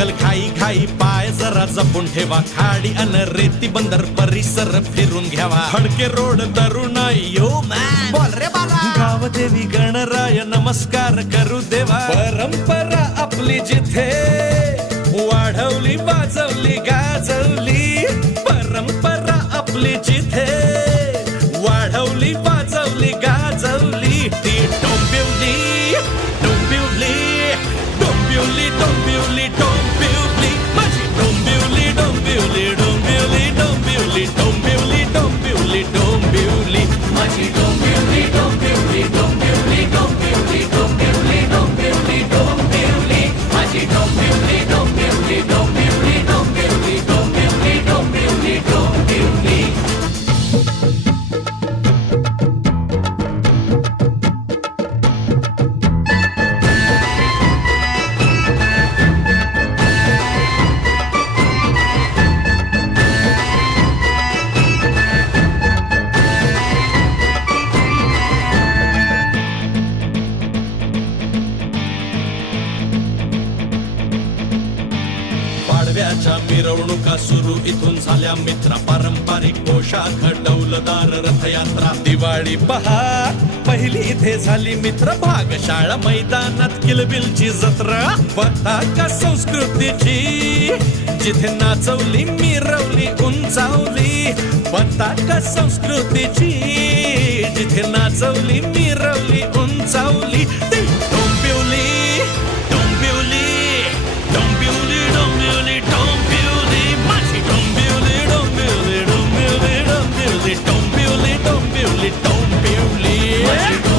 चिखल खाई खाई पाय जरा जपून ठेवा. खाडी अन रेती बंदर परिसर फिरून घ्यावा. खडके रोड तरुणाई यो मॅन बोल रे बाला. गावदेवी गणराय नमस्कार करू देवा. परंपरा आपली जिथे वाढवली वाजवली गाजवली. परंपरा आपली जिथे वाढवली वाजवली गाजवली. ती डोंबिवली डोंबिवली डोंबिवली डोंबिवली डोंबिवली माझी डोंबिवली डोंबिवली डोंबिवली डोंबिवली डोंबिवली डोंबिवली डोंबिवली माझी डोंबिवली डोंबिवली डोंबिवली डोंबिवली डोंबिवली डोंबिवली डोंबिवली माझी डोंबिवली डोंबिवली डोंबिवली डोंबिवली डोंबिवली डोंबिवली डोंबिवली. पाडव्याच्या मिरवणुका सुरू इथून झाल्या मित्रा. पारंपरिक पोशाख डौलदार रथयात्रा. दिवाळी पहा पहिली इथे झाली मित्र. भागशाळा मैदानात किलबिलची जत्रा. पताका संस्कृतीची जिथे नाचवली मिरवली उंचावली. पताका संस्कृतीची जिथे नाचवली मिरवली उंचावली. ती डोंबिवली डोंबिवली डोंबिवली डोंबिवली डोंबिवली माझी डोंबिवली डोंबिवली डोंबिवली डोंबिवली डोंबिवली डोंबिवली डोंबिवली.